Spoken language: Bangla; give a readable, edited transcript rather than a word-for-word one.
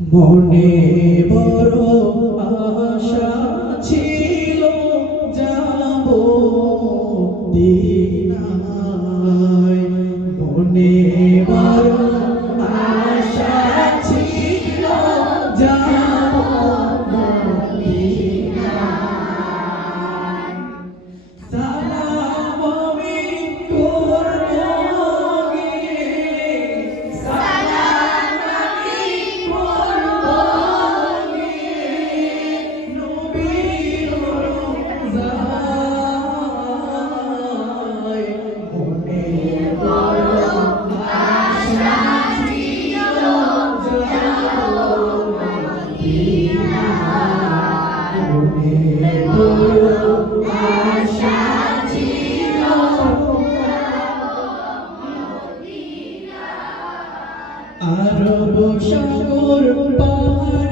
মনে বড় আশা ছিল যাব মদিনায়। মনে বড় আশা ছিল যাব মদিনায়। সালাম আমি করব গিয়ে, সালাম আমি করব গিয়ে নবীর রওজায়। মনে বড় আশা ছিল যাব মদিনায়। মনে বড় আশা ছিল আরব সাগর পার